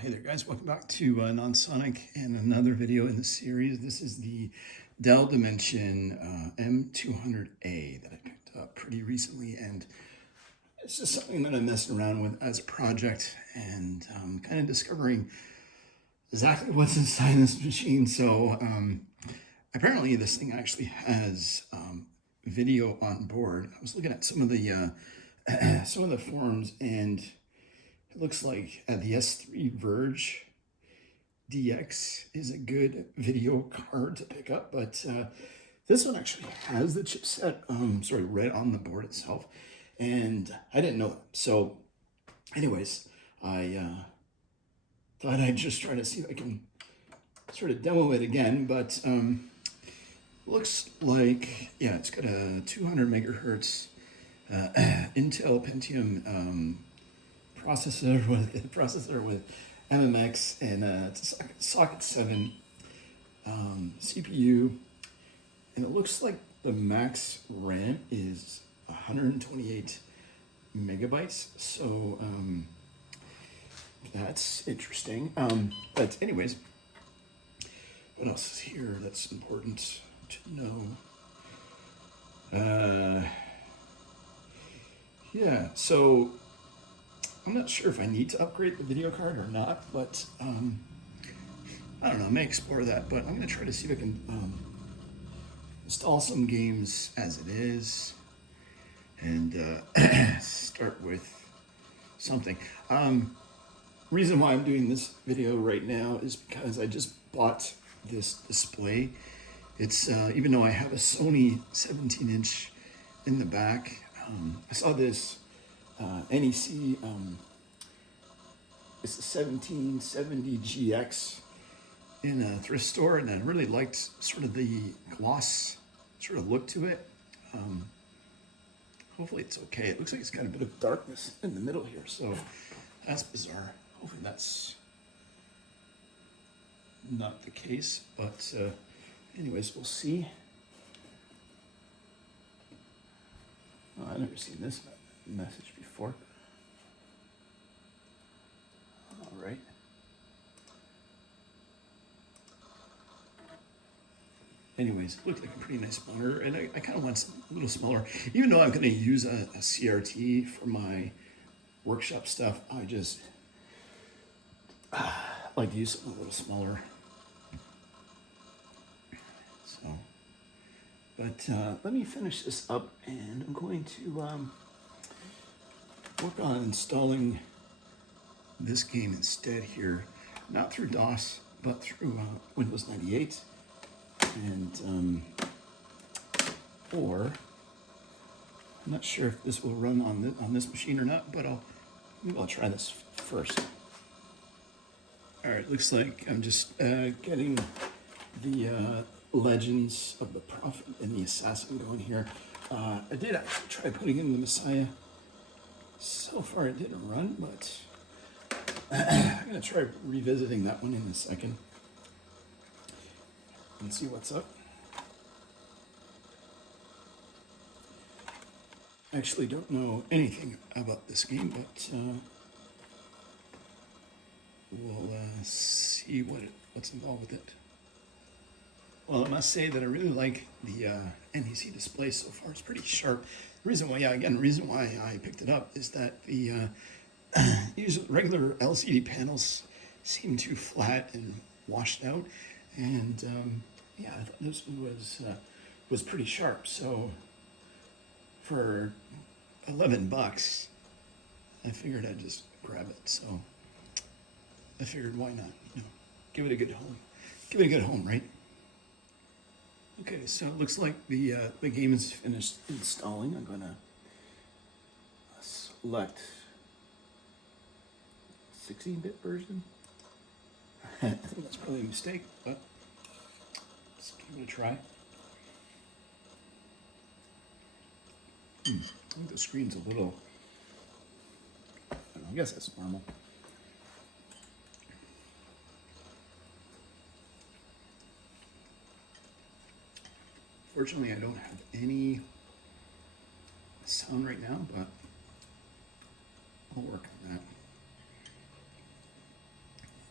Hey there guys, welcome back to Non-Sonic and another video in the series. This is the Dell Dimension M200A that I picked up pretty recently, and it's just something that I'm messing around with as a project and kind of discovering exactly what's inside this machine. So apparently this thing actually has video on board. I was looking at some of the forums, and it looks like the S3 Verge DX is a good video card to pick up, but this one actually has the chipset right on the board itself, and I didn't know that. So anyways, I thought I'd just try to see if I can sort of demo it again, but looks like, yeah, it's got a 200 megahertz Intel Pentium processor with MMX, and it's a socket 7 CPU, and it looks like the max RAM is 128 megabytes. So that's interesting. But anyways, what else is here that's important to know? Yeah, so I'm not sure if I need to upgrade the video card or not, but I don't know, I may explore that, but I'm going to try to see if I can install some games as it is and start with something. Reason why I'm doing this video right now is because I just bought this display. It's even though I have a Sony 17-inch in the back, I saw this NEC, it's the 1770GX in a thrift store, and I really liked sort of the gloss sort of look to it. Hopefully it's okay. It looks like it's got a bit of darkness in the middle here, so that's bizarre. Hopefully that's not the case, but anyways, we'll see. Oh, I've never seen this message before. All right. Anyways, it looked like a pretty nice monitor, and I kind of want something a little smaller. Even though I'm going to use a CRT for my workshop stuff, I just like to use something a little smaller. So, but let me finish this up, and I'm going to work on installing this game instead here, not through DOS, but through Windows 98, and or I'm not sure if this will run on this machine or not, but maybe I'll try this first. All right, looks like I'm just getting the Legends of the Prophet and the Assassin going here. I did actually try putting in the Messiah. So far it didn't run, but I'm going to try revisiting that one in a second and see what's up. I actually don't know anything about this game, but we'll see what's involved with it. Well, I must say that I really like the NEC display so far. It's pretty sharp. The reason why I picked it up is that the regular LCD panels seem too flat and washed out, and yeah, I thought this was pretty sharp. So for $11, I figured I'd just grab it. So I figured, why not? You know, give it a good home. Give it a good home, right? Okay, so it looks like the game is finished installing. I'm gonna select 16-bit version. I think that's probably a mistake, but let's give it a try. I think the screen's a little, I don't know, I guess that's normal. Fortunately, I don't have any sound right now, but I'll work on that.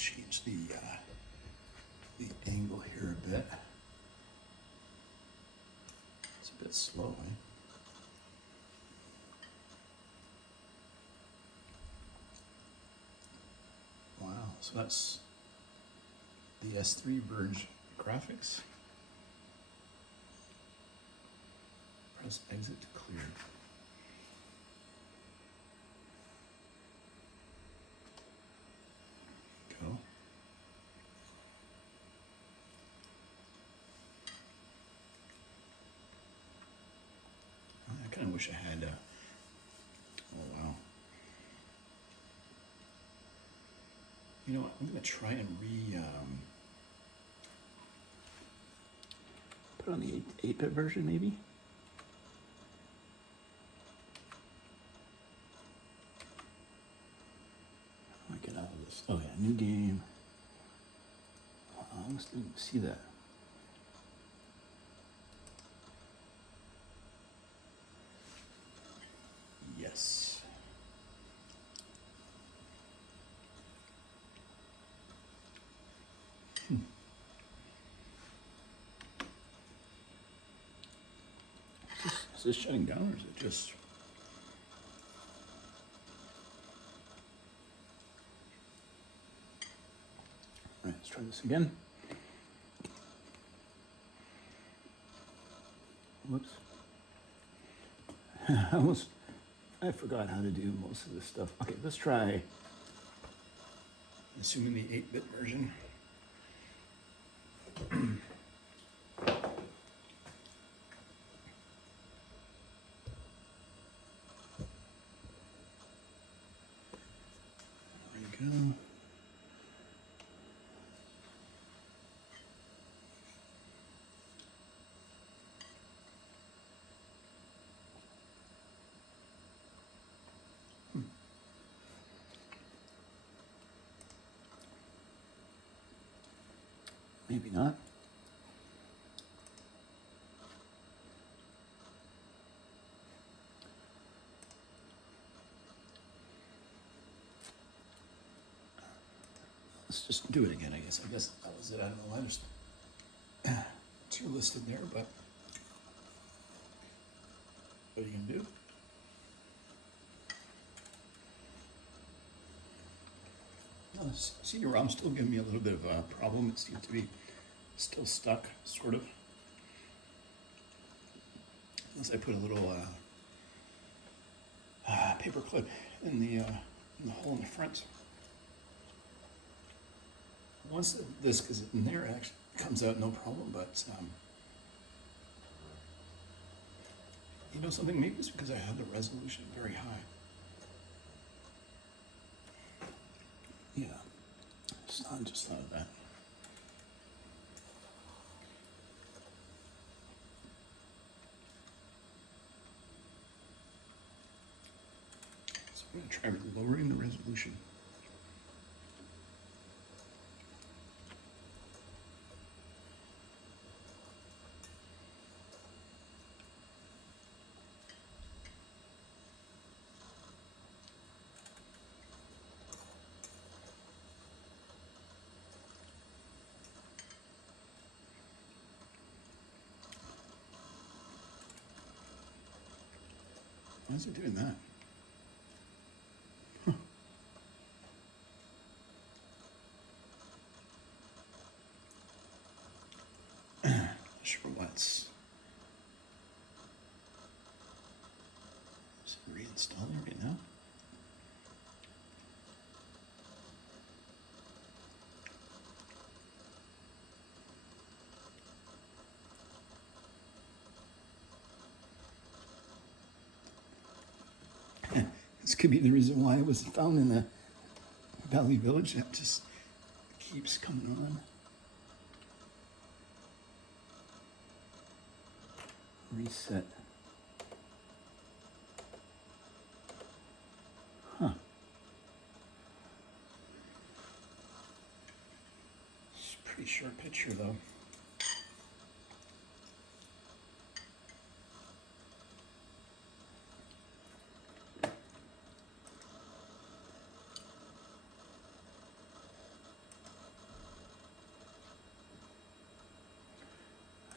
change the angle here a bit. It's a bit slow, eh? Wow, so that's the S3 Verge graphics. Press exit to clear. Go. I kind of wish I had. Oh wow. You know what? I'm gonna try and put on the 8-bit version, maybe. How do I get out of this? Oh yeah, new game. I almost didn't see that. Yes. Is this shutting down or is it just? All right, let's try this again. Whoops. I forgot how to do most of this stuff. Okay, let's try. Assuming the 8-bit version. There we go. Maybe not. Let's just do it again, I guess. I guess that was it. I don't know why there's two listed there, but what are you gonna do? No, CD-ROM's still giving me a little bit of a problem. It seems to be still stuck, sort of. Unless I put a little paper clip in the hole in the front. Once the disc is in there, it actually comes out no problem, but you know something, maybe it's because I have the resolution very high. Yeah, just thought of that. So I'm gonna try lowering the resolution. Why is it doing that? Huh. Not sure what's. Is it reinstalling right now? This could be the reason why it was found in the Valley Village. It just keeps coming on. Reset. Huh. It's a pretty short picture though.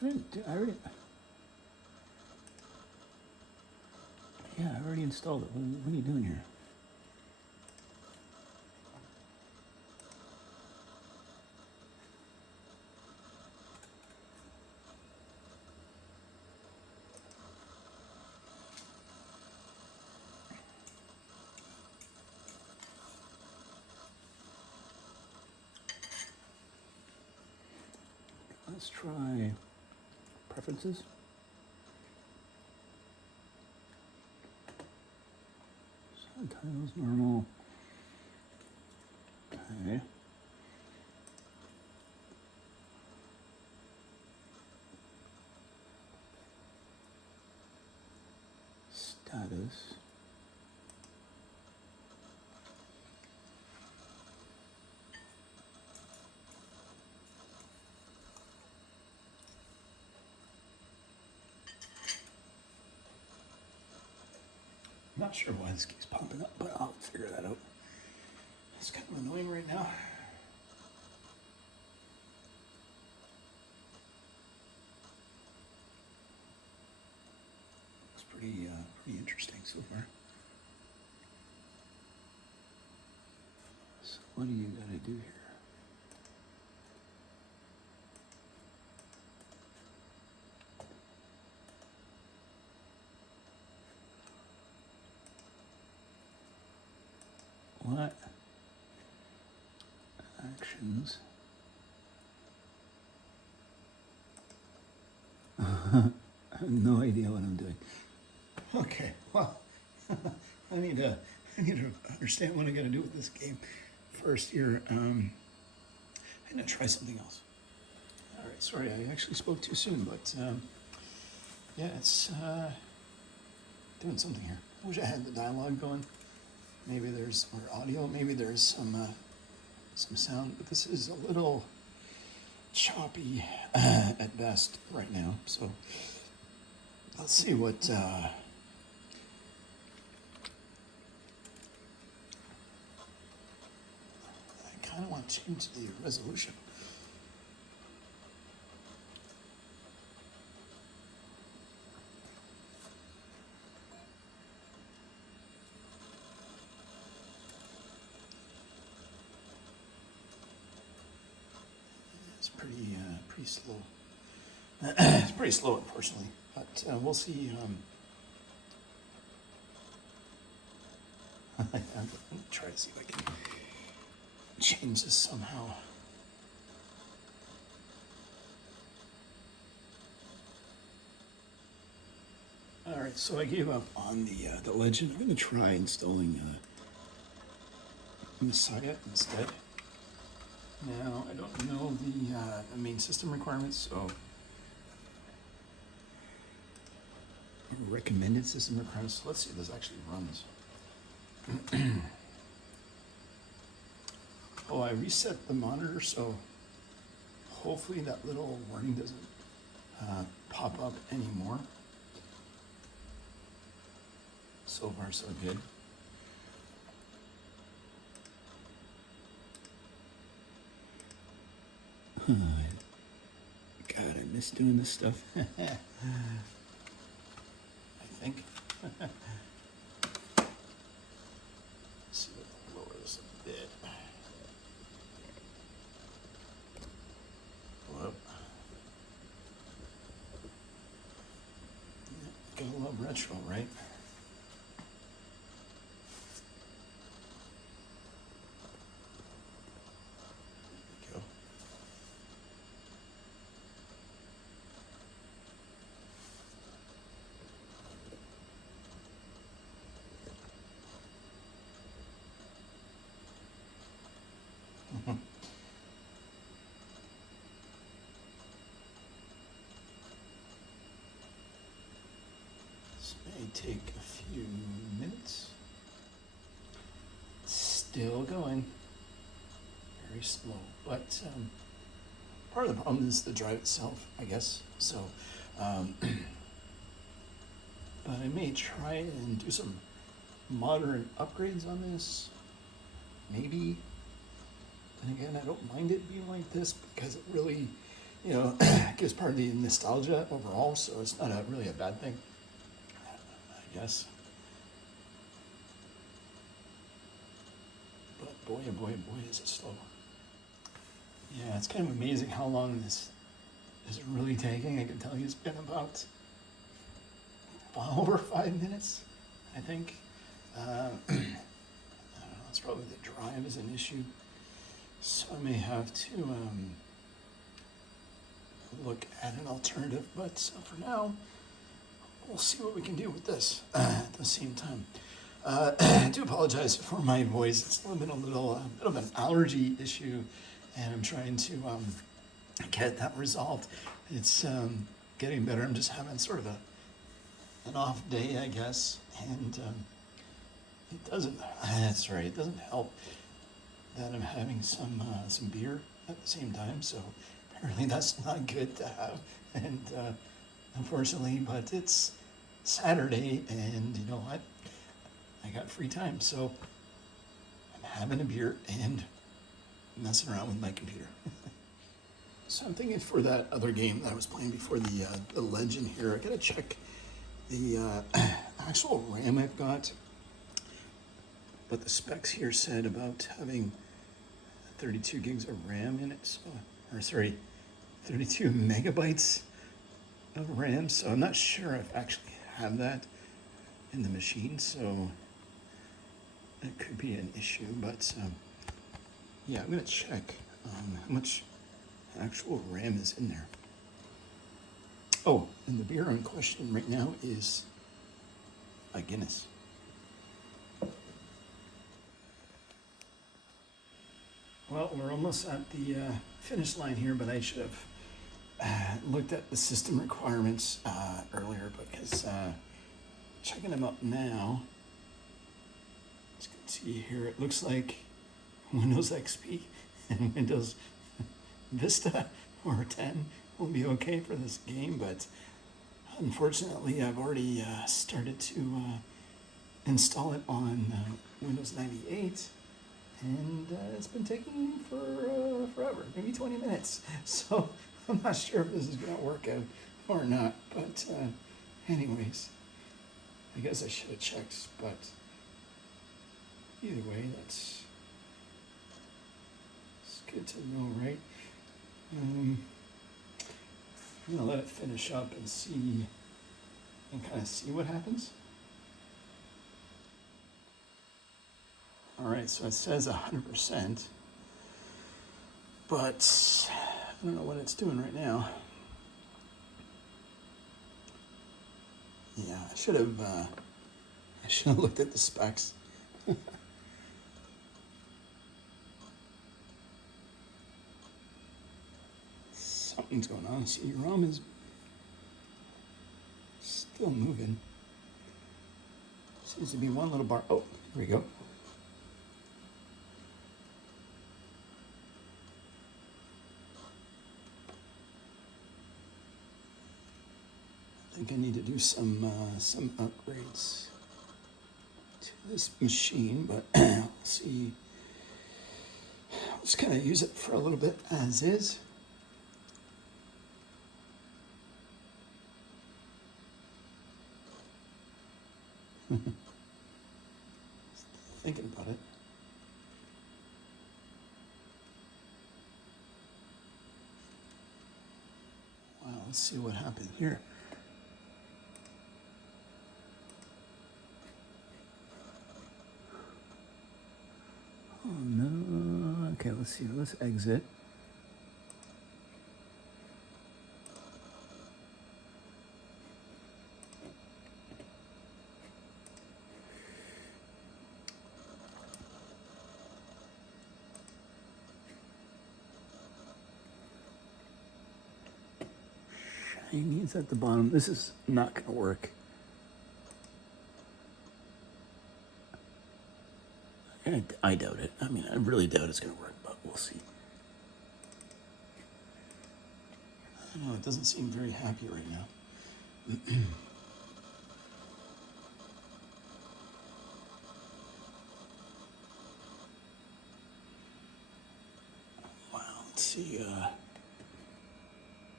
I already. Yeah, I already installed it. What are you doing here? Let's try preferences. Subtitles normal. Okay. Status. I'm not sure why this keeps popping up, but I'll figure that out. It's kind of annoying right now. It's pretty interesting so far. So what do you gotta do here? What actions? I have no idea what I'm doing. Okay, well, I need to understand what I got to do with this game. First here, I'm gonna try something else. All right, sorry, I actually spoke too soon, but yeah, it's doing something here. I wish I had the dialogue going. Maybe there's or audio. Maybe there's some sound, but this is a little choppy at best right now. So let's see what. I kind of want to change the resolution. It's pretty slow. It's pretty slow, unfortunately, but we'll see. I'm gonna try to see if I can change this somehow. All right, so I gave up on the Legend. I'm gonna try installing Messiah instead. Now I don't know the main system requirements, so recommended system requirements. So let's see if this actually runs. Oh, I reset the monitor, so hopefully that little warning doesn't pop up anymore. So far, so good. God, I miss doing this stuff. I think. Let's see if I can lower this a bit. Whoop. Yeah, gotta love retro, right? There we go. This may take a few minutes. Still going. Very slow. But part of the problem is the drive itself, I guess. So, but I may try and do some modern upgrades on this. Maybe. And again, I don't mind it being like this because it really you know, gives part of the nostalgia overall, so it's not really a bad thing, I guess. But boy, oh boy, oh boy, is it slow. Yeah, it's kind of amazing how long this is really taking. I can tell you it's been about over 5 minutes, I think. I don't know, it's probably the drive is an issue. So I may have to look at an alternative, but for now, we'll see what we can do with this at the same time. I do apologize for my voice. It's been a bit of an allergy issue, and I'm trying to get that resolved. It's getting better. I'm just having sort of an off day, I guess, and it doesn't. That's right. It doesn't help that I'm having some beer at the same time. So apparently that's not good to have, and unfortunately, but it's Saturday, and you know what? I got free time, so I'm having a beer and messing around with my computer. So I'm thinking for that other game that I was playing before, the Legend here, I gotta check the actual RAM I've got. But the specs here said about having 32 gigs of RAM in it, so, or sorry, 32 megabytes of RAM. So I'm not sure I've actually have that in the machine, so it could be an issue. But yeah, I'm gonna check how much actual RAM is in there. Oh, and the beer in question right now is a Guinness. Well, we're almost at the finish line here, but I should have looked at the system requirements earlier, because checking them up now, as you can see here, it looks like Windows XP and Windows Vista or 10 will be okay for this game, but unfortunately I've already started to install it on Windows 98, and it's been taking for forever, maybe 20 minutes. So I'm not sure if this is going to work out or not, but anyways, I guess I should have checked, but either way, it's good to know, right? I'm going to let it finish up and see, and kind of see what happens. All right, so it says 100%, but I don't know what it's doing right now. Yeah, I should have looked at the specs. Something's going on. CD-ROM is still moving. Seems to be one little bar. Oh, here we go. I think I need to do some upgrades to this machine, but I'll see. I'll just kind of use it for a little bit as is. Thinking about it. Wow, let's see what happened here. Oh no. Okay, let's see. Let's exit. Shiny is at the bottom. This is not going to work. I doubt it. I mean, I really doubt it's going to work, but we'll see. I don't know, it doesn't seem very happy right now. Wow, let's see.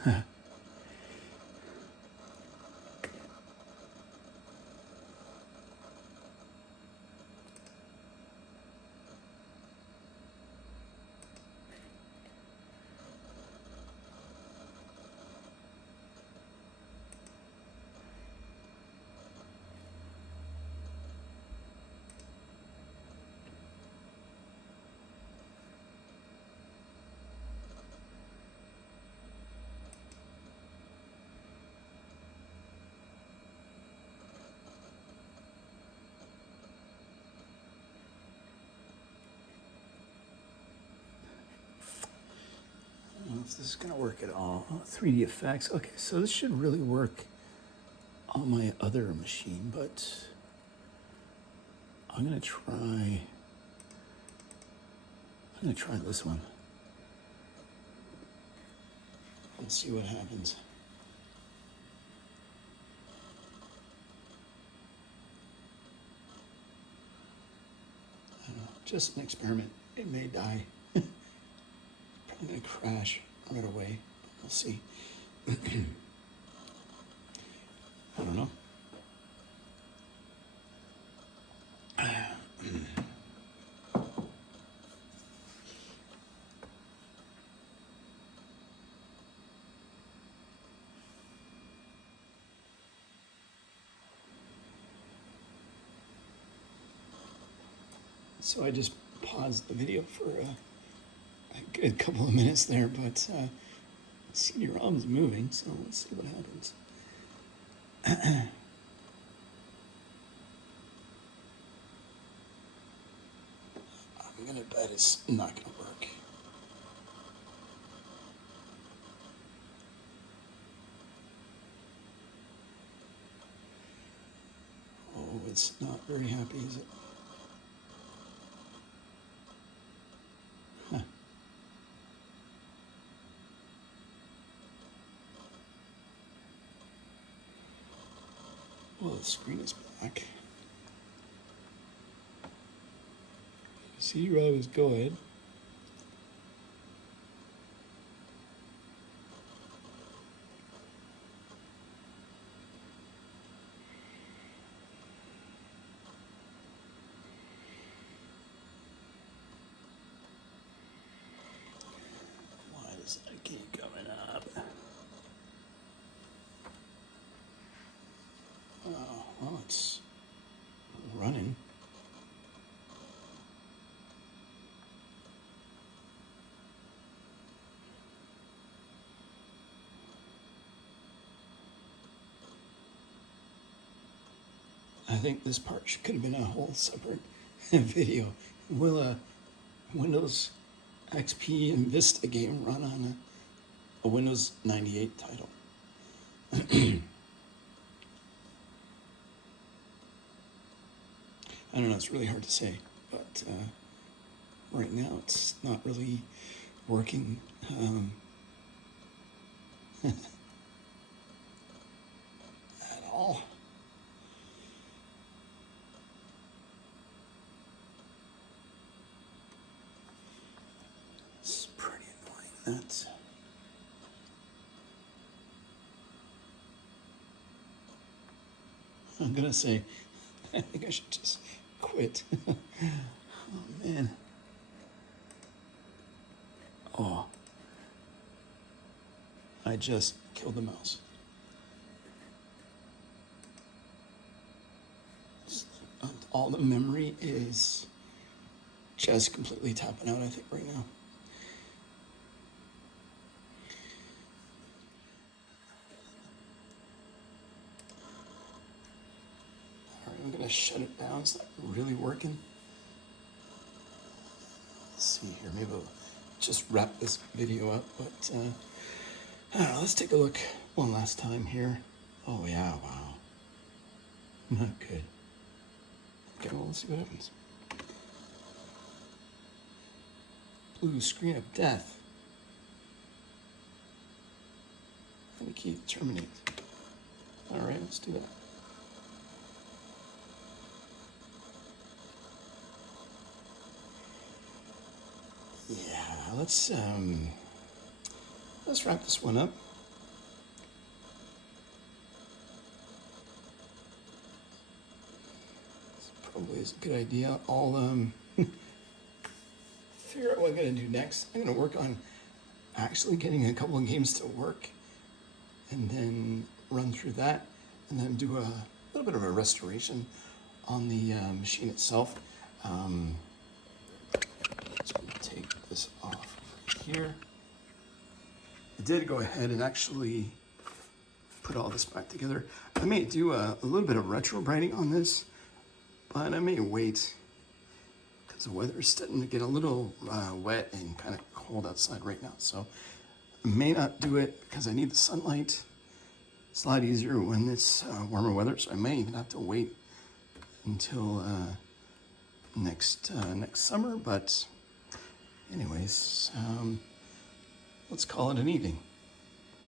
If this is going to work at all. Oh, 3D effects. Okay, so this should really work on my other machine, but I'm going to try this one and see what happens. I don't know, just an experiment. It may die. Probably going to crash right away. We'll see. I don't know. So I just paused the video for a good couple of minutes there, but CD-ROM's moving, so let's see what happens. I'm gonna bet it's not gonna work. Oh, it's not very happy, is it? Huh. Well, the screen is black. CD-ROM is good. Why does that keep going up? Oh, well, it's running. I think this part could have been a whole separate video. Will a Windows XP and Vista game run on a Windows 98 title? I don't know, it's really hard to say, but right now it's not really working. At all. It's pretty annoying, that. I'm gonna say, I think I should just quit. Oh man. Oh. I just killed the mouse. All the memory is just completely tapping out, I think, right now. All right, I'm gonna shut it down. It's not really working. Let's see here, maybe I'll just wrap this video up, but I don't know, let's take a look one last time here. Oh yeah, wow. Not good. Okay, well, let's see what happens. Blue screen of death. And the key to terminate. All right, let's do that. Yeah, let's wrap this one up. probably is a good idea. I'll figure out what I'm gonna do next. I'm gonna work on actually getting a couple of games to work, and then run through that, and then do a little bit of a restoration on the machine itself. So I'm gonna take this off right here. I did go ahead and actually put all this back together. I may do a little bit of retro brighting on this, but I may wait because the weather is starting to get a little wet and kind of cold outside right now. So I may not do it because I need the sunlight. It's a lot easier when it's warmer weather, so I may even have to wait until next summer. But anyways, let's call it an evening.